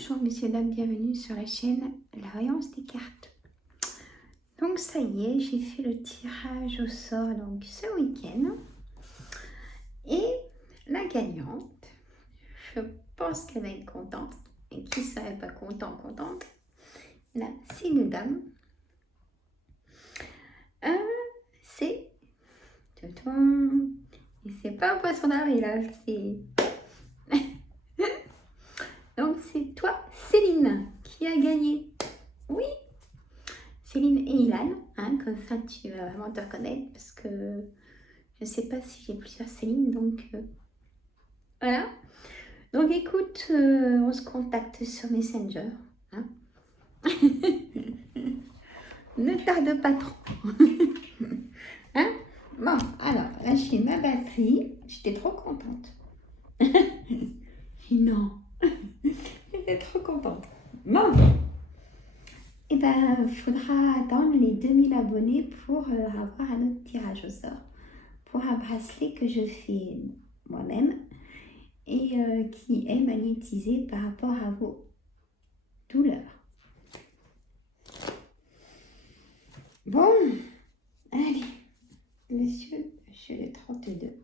Bonjour messieurs, dames, bienvenue sur la chaîne La Voyance des cartes. Donc ça y est, j'ai fait le tirage au sort donc ce week-end. Et la gagnante, je pense qu'elle va être contente. Et qui serait pas contente. Là, c'est une dame. C'est... Et c'est pas un poisson d'avril, là, c'est... Donc c'est toi, Céline, qui a gagné. Oui, Céline et Ilan, hein, comme ça tu vas vraiment te reconnaître parce que je ne sais pas si j'ai plusieurs Céline, donc voilà. Donc écoute, on se contacte sur Messenger. Hein. Ne tarde pas trop. Hein. Bon, alors, là j'ai ma batterie. J'étais trop contente. Non, j'étais trop contente. Bon. Et ben, il faudra attendre les 2000 abonnés pour avoir un autre tirage au sort. Pour un bracelet que je fais moi-même et qui est magnétisé par rapport à vos douleurs. Bon, allez, monsieur le 32,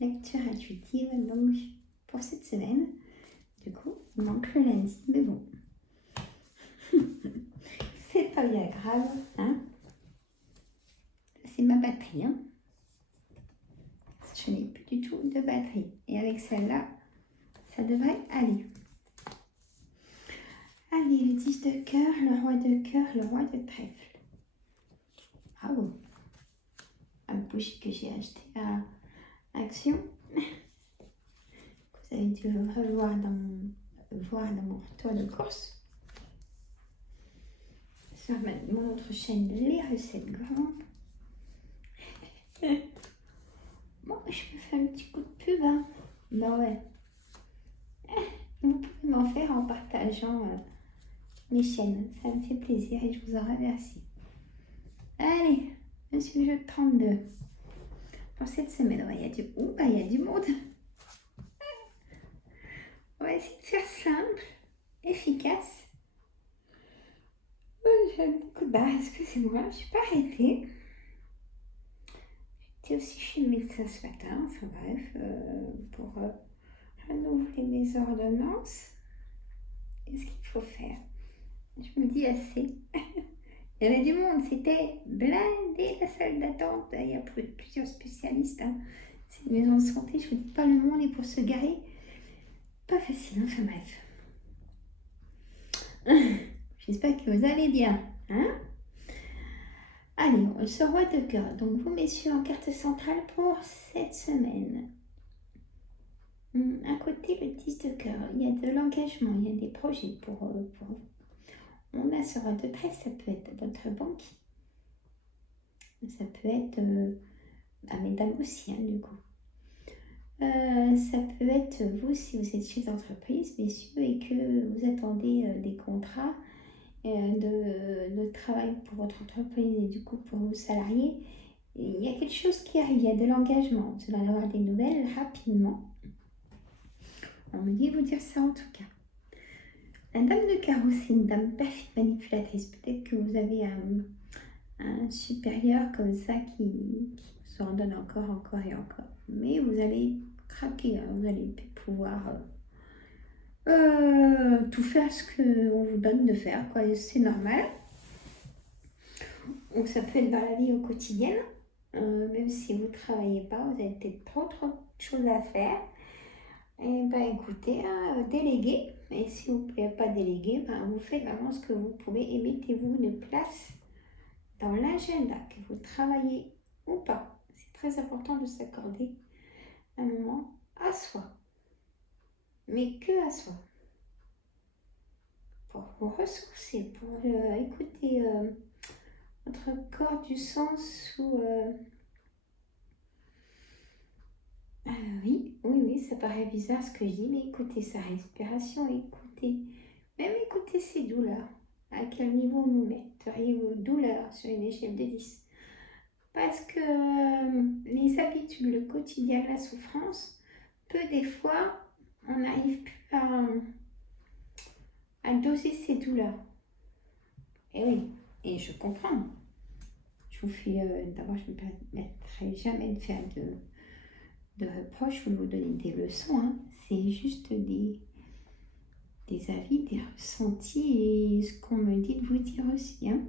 lecture intuitive donc pour cette semaine. Du coup, il manque le lundi, mais bon, c'est pas bien grave, hein. C'est ma batterie, hein. Je n'ai plus du tout de batterie. Et avec celle-là, ça devrait aller. Allez, le 10 de cœur, le roi de cœur, le roi de trèfle. Bravo. Un bougie que j'ai acheté à Action. Vous avez dû voir dans mon retour de course. Sur mon autre chaîne, les recettes grandes. Bon, je me fais un petit coup de pub, hein. Bah ouais. Vous pouvez m'en faire en partageant mes chaînes. Ça me fait plaisir et je vous en remercie. Allez, monsieur le jeu de 32. Pour cette semaine, il y a du monde. On va essayer de faire simple, efficace. J'aime beaucoup. Excusez-moi, je ne suis pas arrêtée. J'étais aussi chez le médecin ce matin, enfin bref, pour renouveler mes ordonnances. Qu'est-ce qu'il faut faire? Je me dis assez. Il y avait du monde, c'était blindé la salle d'attente. Il y a plusieurs spécialistes. Hein. C'est une maison de santé, je ne vous dis pas le monde, et pour se garer, pas facile, enfin bref. J'espère que vous allez bien. Hein. Allez, ce roi de cœur. Donc vous, messieurs, en carte centrale pour cette semaine. À côté, le 10 de cœur. Il y a de l'engagement, il y a des projets pour vous. On a ce roi de trèfle, ça peut être votre banquier. Ça peut être à mesdames aussi, hein, du coup. Ça peut être vous si vous êtes chef d'entreprise, messieurs, et que vous attendez des contrats de travail pour votre entreprise et du coup pour vos salariés. Il y a quelque chose qui arrive, il y a de l'engagement. Vous allez avoir des nouvelles rapidement. On me dit vous dire ça en tout cas. La dame de carreau, c'est une dame perfide manipulatrice. Peut-être que vous avez un supérieur comme ça qui vous en donne encore et encore. Mais vous allez craquer, hein. Vous allez pouvoir tout faire ce qu'on vous donne de faire, quoi. C'est normal. Donc ça peut être dans la vie au quotidien. Même si vous ne travaillez pas, vous avez peut-être trop de choses à faire. Et ben écoutez, déléguez. Et si vous ne pouvez pas déléguer, vous faites vraiment ce que vous pouvez et mettez-vous une place dans l'agenda, que vous travaillez ou pas. C'est très important de s'accorder un moment à soi. Mais que à soi. Pour vous ressourcer, pour écouter votre corps du sens où... Oui, ça paraît bizarre ce que je dis, mais écoutez sa respiration, même écoutez ses douleurs. À quel niveau vous metteriez vos douleurs sur une échelle de 10? Parce que les habitudes, le quotidien, la souffrance, des fois, on n'arrive plus à doser ces douleurs. Et oui, et je comprends. Je vous fais, d'abord, je ne me permettrai jamais de faire de reproches ou de vous donner des leçons. Hein. C'est juste des avis, des ressentis et ce qu'on me dit de vous dire aussi. Hein.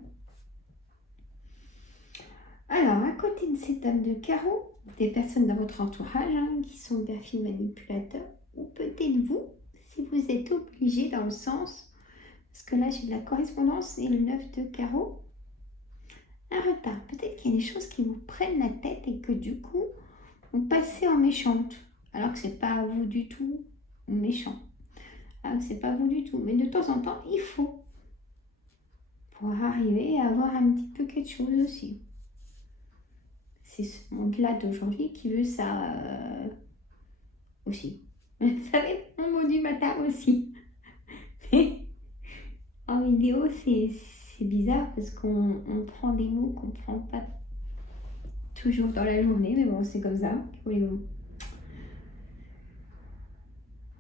Alors, à côté de cette dame de carreau, des personnes dans votre entourage qui sont des perfils manipulateurs, ou peut-être vous, si vous êtes obligé dans le sens, parce que là j'ai de la correspondance et le 9 de carreau, un retard. Peut-être qu'il y a des choses qui vous prennent la tête et que du coup, vous passez en méchante, alors que c'est pas vous du tout méchant. Alors que c'est pas vous du tout. Mais de temps en temps, il faut pour arriver à avoir un petit peu quelque chose aussi. C'est ce monde-là d'aujourd'hui qui veut ça aussi. Ça va être mon mot du matin aussi. En vidéo, c'est bizarre parce qu'on prend des mots qu'on ne prend pas toujours dans la journée, mais bon, c'est comme ça. Que voulez-vous?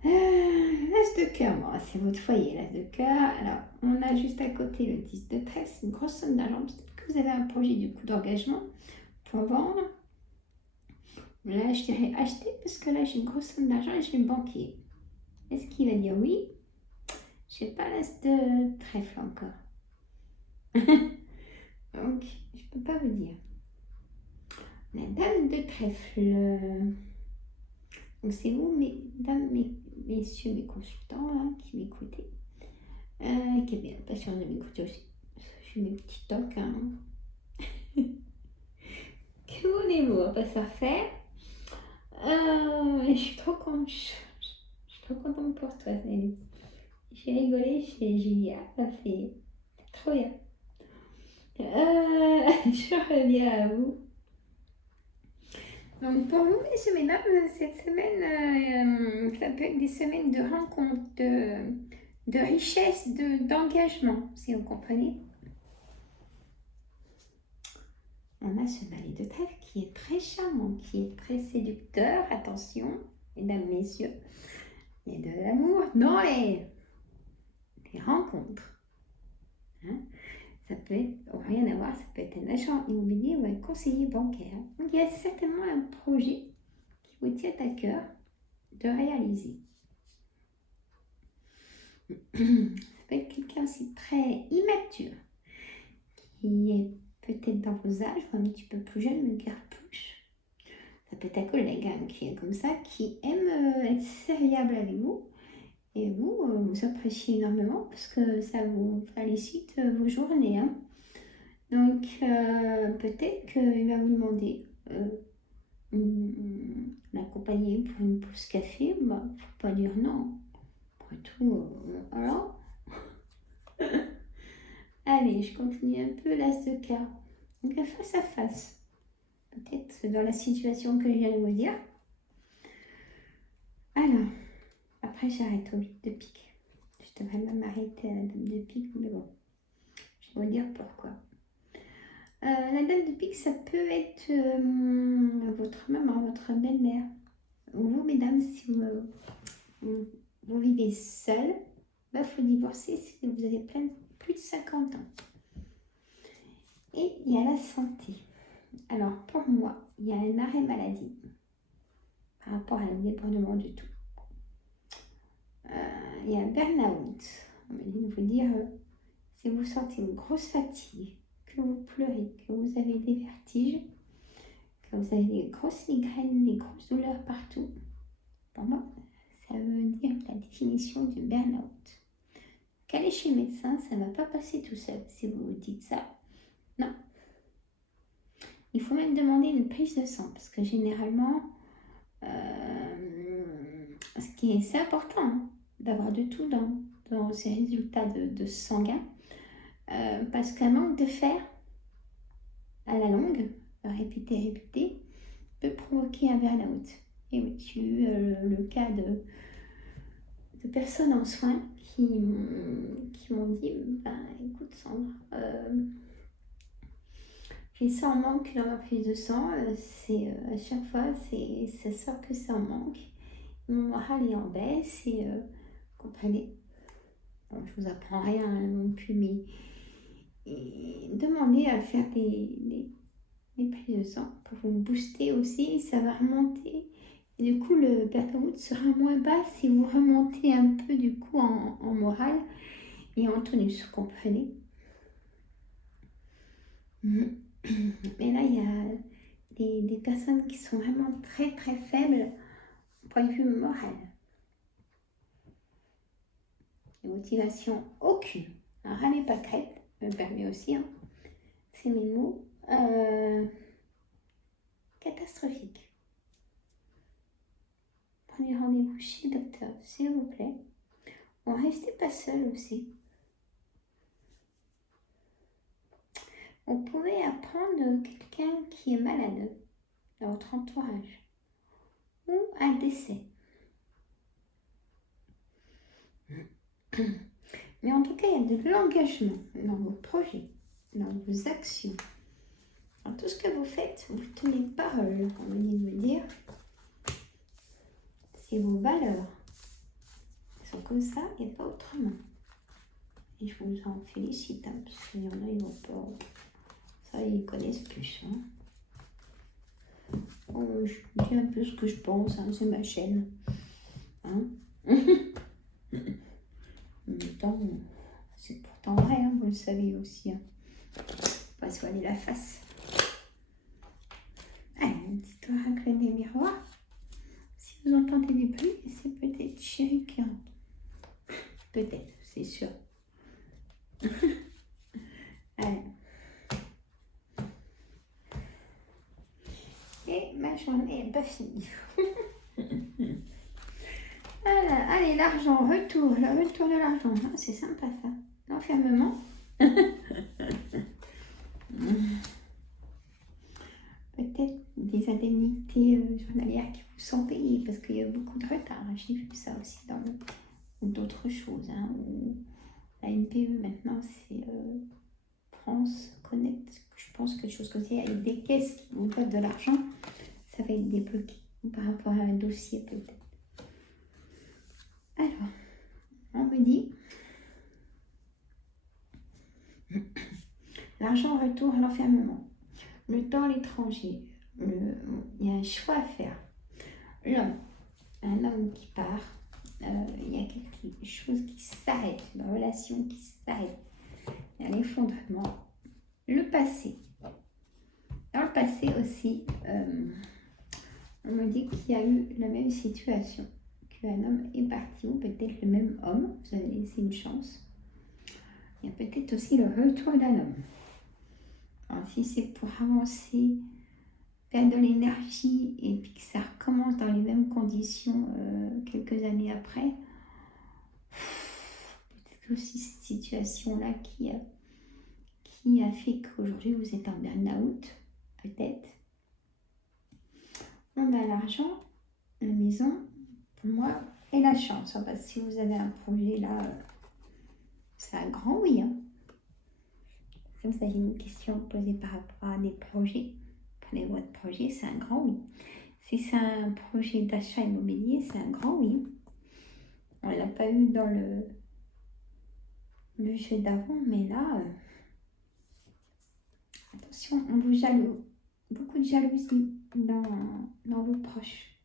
L'as de cœur, bon, c'est votre foyer, l'as de cœur. Alors, on a juste à côté le 10 de trèfle, c'est une grosse somme d'argent. Peut-être que vous avez un projet du coup d'engagement pour vendre. Là, je dirais acheter parce que là, j'ai une grosse somme d'argent et je vais me banquier. Est-ce qu'il va dire oui? Je n'ai pas l'as de trèfle encore. Donc, je ne peux pas vous dire. La dame de trèfle. Donc, c'est vous, mesdames, messieurs, mes consultants là, qui m'écoutez. Qui avez la patience de m'écouter aussi. Je suis mes petits tocs. Hein. Que voulez-vous? On va pas se faire. Je suis trop contente. Je suis trop contente pour toi, Nelly. J'ai rigolé chez Julia. Ça fait trop bien. Je reviens à vous. Donc pour vous, messieurs, mesdames, cette semaine, ça peut être des semaines de rencontres, de richesse, d'engagement, si vous comprenez. On a ce valet de trèfle qui est très charmant, qui est très séducteur. Attention, mesdames, messieurs, il y a de l'amour dans les rencontres. Hein? Ça peut être, rien à voir, ça peut être un agent immobilier ou un conseiller bancaire. Donc il y a certainement un projet qui vous tient à cœur de réaliser. Ça peut être quelqu'un aussi très immature, qui est peut-être dans vos âges ou un petit peu plus jeune, mais garde plus. Ça peut être un collègue qui est comme ça, qui aime être serviable avec vous. Et vous, vous appréciez énormément parce que ça vous félicite vos journées. Hein. Donc, peut-être qu'il va vous demander l'accompagner pour une pause café. Bah, faut pas dire non. Après tout, alors. Allez, je continue un peu l'as de cœur. Donc, face à face. Peut-être dans la situation que je viens de vous dire. Alors, après, j'arrête au 8 de pique. Je devrais même arrêter à la dame de pique, mais bon. Je vais vous dire pourquoi. La dame de pique, ça peut être votre maman, votre belle-mère. Vous, mesdames, si vous vivez seul, il faut divorcer si vous avez plus de 50 ans. Et il y a la santé. Alors, pour moi, il y a un arrêt maladie par rapport à l'indépendement du tout. Il y a un burn-out. On m'a dit de vous dire, si vous sentez une grosse fatigue, que vous pleurez, que vous avez des vertiges, que vous avez des grosses migraines, des grosses douleurs partout, pour moi, ça veut dire la définition du burn-out. Qu'aller chez le médecin, ça ne va pas passer tout seul. Si vous vous dites ça, non. Il faut même demander une prise de sang, parce que généralement, c'est important d'avoir de tout dans ces résultats de sanguin, parce qu'un manque de fer, à la longue, répéter, peut provoquer un burn-out. Et oui, j'ai eu le cas de personnes en soins qui m'ont dit, écoute Sandre, j'ai ça en manque dans ma prise de sang, à chaque fois, ça sort que ça en manque. Mon moral est en baisse et comprenez. Bon, je vous apprends rien non plus, mais demandez à faire des prises de sang pour vous booster aussi, ça va remonter. Et du coup, le bergamot sera moins bas si vous remontez un peu du coup en morale et en tonus, vous comprenez? Mais là, il y a des personnes qui sont vraiment très très faibles au point de vue moral. Et motivation aucune. Un ras n'est pas crête, me permet aussi, hein. C'est mes mots. Catastrophique. Prenez rendez-vous chez le docteur, s'il vous plaît. Bon, restez pas seul aussi. Vous pouvez apprendre quelqu'un qui est malade dans votre entourage ou un décès. Mais en tout cas, il y a de l'engagement dans vos projets, dans vos actions. Dans tout ce que vous faites, vous tenez parole, on me dit de me dire. C'est vos valeurs. Elles sont comme ça et pas autrement. Et je vous en félicite, hein, parce qu'il y en a, ils n'ont pas... Ça, ils connaissent plus. Hein. Bon, je dis un peu ce que je pense, hein, c'est ma chaîne. Hein. En même temps, c'est pourtant vrai, hein, vous le savez aussi. Hein. Pas se voiler la face. Allez, une petite raclée des miroirs. Si vous entendez des bruits, c'est peut-être Chérie qui rentre. Peut-être, c'est sûr. Allez. Et ma journée n'est pas finie. Voilà. Allez, l'argent, retour, le retour de l'argent. Ah, c'est sympa ça. L'enfermement. Peut-être des indemnités journalières qui vous sont payées parce qu'il y a beaucoup de retard. J'ai vu ça aussi dans d'autres choses. Hein, où la NPE maintenant c'est France Connect. Je pense quelque chose comme ça. Il y a des caisses qui vous donnent de l'argent. Ça va être débloqué par rapport à un dossier peut-être. Alors, on me dit l'argent retour à l'enfermement. Le temps à l'étranger. Il y a un choix à faire. L'homme, un homme qui part. Il y a quelque chose qui s'arrête. Une relation qui s'arrête. Il y a l'effondrement. Le passé. Dans le passé aussi, on me dit qu'il y a eu la même situation. Qu'un homme est parti, ou peut-être le même homme. Vous avez laissé une chance. Il y a peut-être aussi le retour d'un homme. Alors, si c'est pour avancer, faire de l'énergie et puis que ça recommence dans les mêmes conditions quelques années après, peut-être aussi cette situation-là qui a fait qu'aujourd'hui vous êtes en burn-out, peut-être. On a l'argent, la maison, pour moi, et la chance. Parce que si vous avez un projet là, c'est un grand oui. Hein. Comme ça, j'ai une question posée par rapport à des projets. Prenez votre projet, c'est un grand oui. Si c'est un projet d'achat immobilier, c'est un grand oui. On ne l'a pas eu dans le jeu d'avant, mais là, attention, on vous jaloux. Beaucoup de jalousie dans vos proches.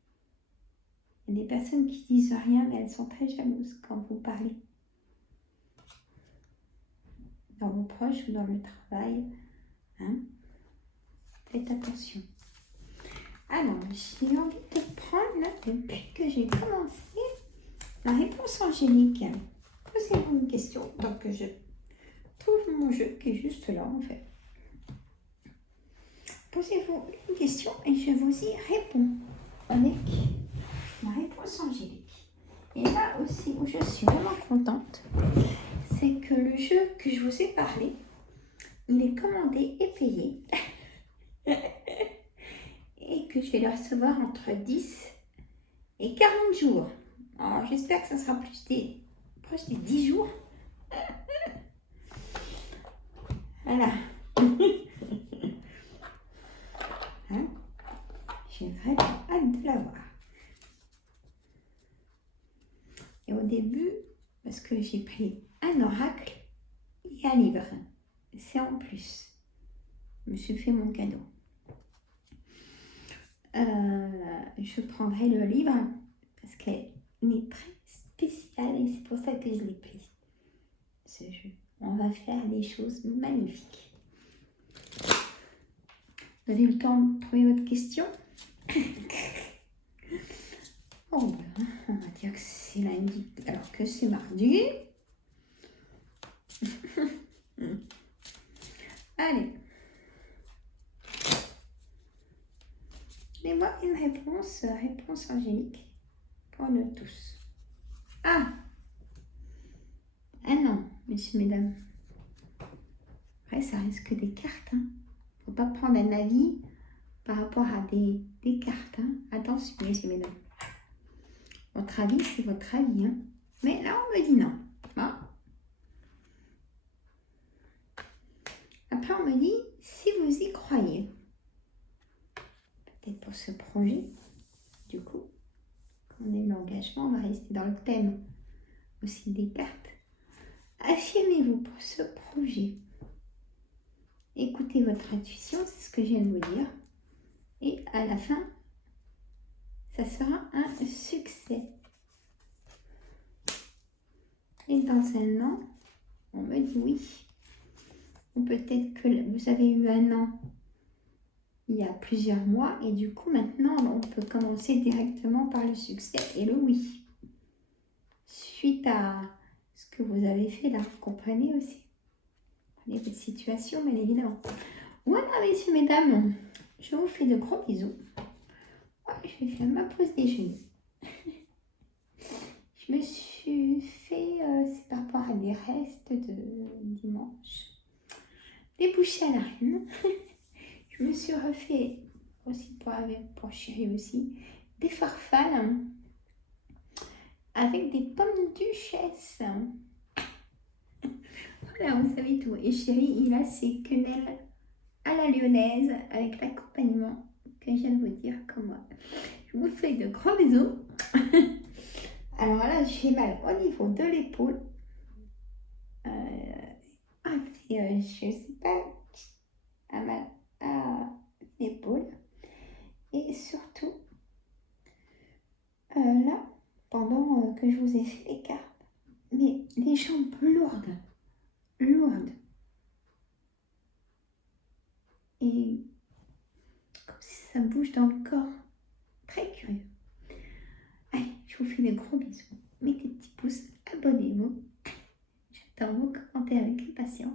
Il y a des personnes qui disent rien, mais elles sont très jalouses quand vous parlez. Dans vos proches ou dans le travail. Hein? Faites attention. Alors, j'ai envie de prendre, là, depuis que j'ai commencé, la réponse angélique. Posez-vous une question. Donc, je trouve mon jeu qui est juste là, en fait. Posez-vous une question et je vous y réponds avec ma réponse angélique. Et là aussi, où je suis vraiment contente, c'est que le jeu que je vous ai parlé, il est commandé et payé. Et que je vais le recevoir entre 10 et 40 jours. Alors, j'espère que ça sera proche des 10 jours. Voilà. Hein? J'ai vraiment hâte de l'avoir. Et au début, parce que j'ai pris un un oracle et un livre. C'est en plus. Je me suis fait mon cadeau. Je prendrai le livre parce qu'il est très spécial et c'est pour ça que je l'ai pris. Ce jeu. On va faire des choses magnifiques. Vous avez eu le temps de trouver votre question? Bon, ben, on va dire que c'est lundi alors que c'est mardi. Allez. Donnez-moi une réponse angélique pour nous tous. Ah non, messieurs, mesdames. Après, ça risque des cartes. Faut pas prendre un avis par rapport à des cartes. Attention, messieurs, mesdames. Votre avis, c'est votre avis. Mais là, on me dit non. Après, on me dit si vous y croyez. Peut-être pour ce projet, du coup, on aime l'engagement, on va rester dans le thème aussi des cartes. Affirmez-vous pour ce projet. Écoutez votre intuition, c'est ce que je viens de vous dire. Et à la fin, ça sera un succès. Et dans un an, on me dit oui. Ou peut-être que vous avez eu un an il y a plusieurs mois et du coup maintenant on peut commencer directement par le succès et le oui. Suite à ce que vous avez fait là, vous comprenez aussi. Prenez votre situation bien évidemment. Voilà messieurs, mesdames, je vous fais de gros bisous. Je vais faire ma pause déjeuner. Je me suis fait, c'est par rapport à des restes de dimanche, des bouchées à la reine. Je me suis refait aussi pour chérie aussi des farfales avec des pommes duchesse. Voilà, vous savez tout. Et chérie, il a ses quenelles à la lyonnaise avec l'accompagnement que je viens de vous dire comme moi. Je vous fais de gros bisous. Alors là, j'ai mal au niveau de l'épaule. Je sais pas, à mal à l'épaule. Et surtout, là, pendant que je vous ai fait les cartes, mais les jambes lourdes. Et comme si ça bouge dans le corps. Très curieux. Allez, je vous fais des gros bisous. Mettez des petits pouces, abonnez-vous. J'attends vos commentaires avec impatience.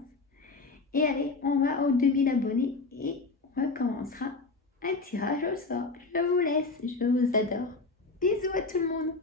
Et allez, on va aux 2000 abonnés et on recommencera un tirage au sort. Je vous laisse, je vous adore. Bisous à tout le monde.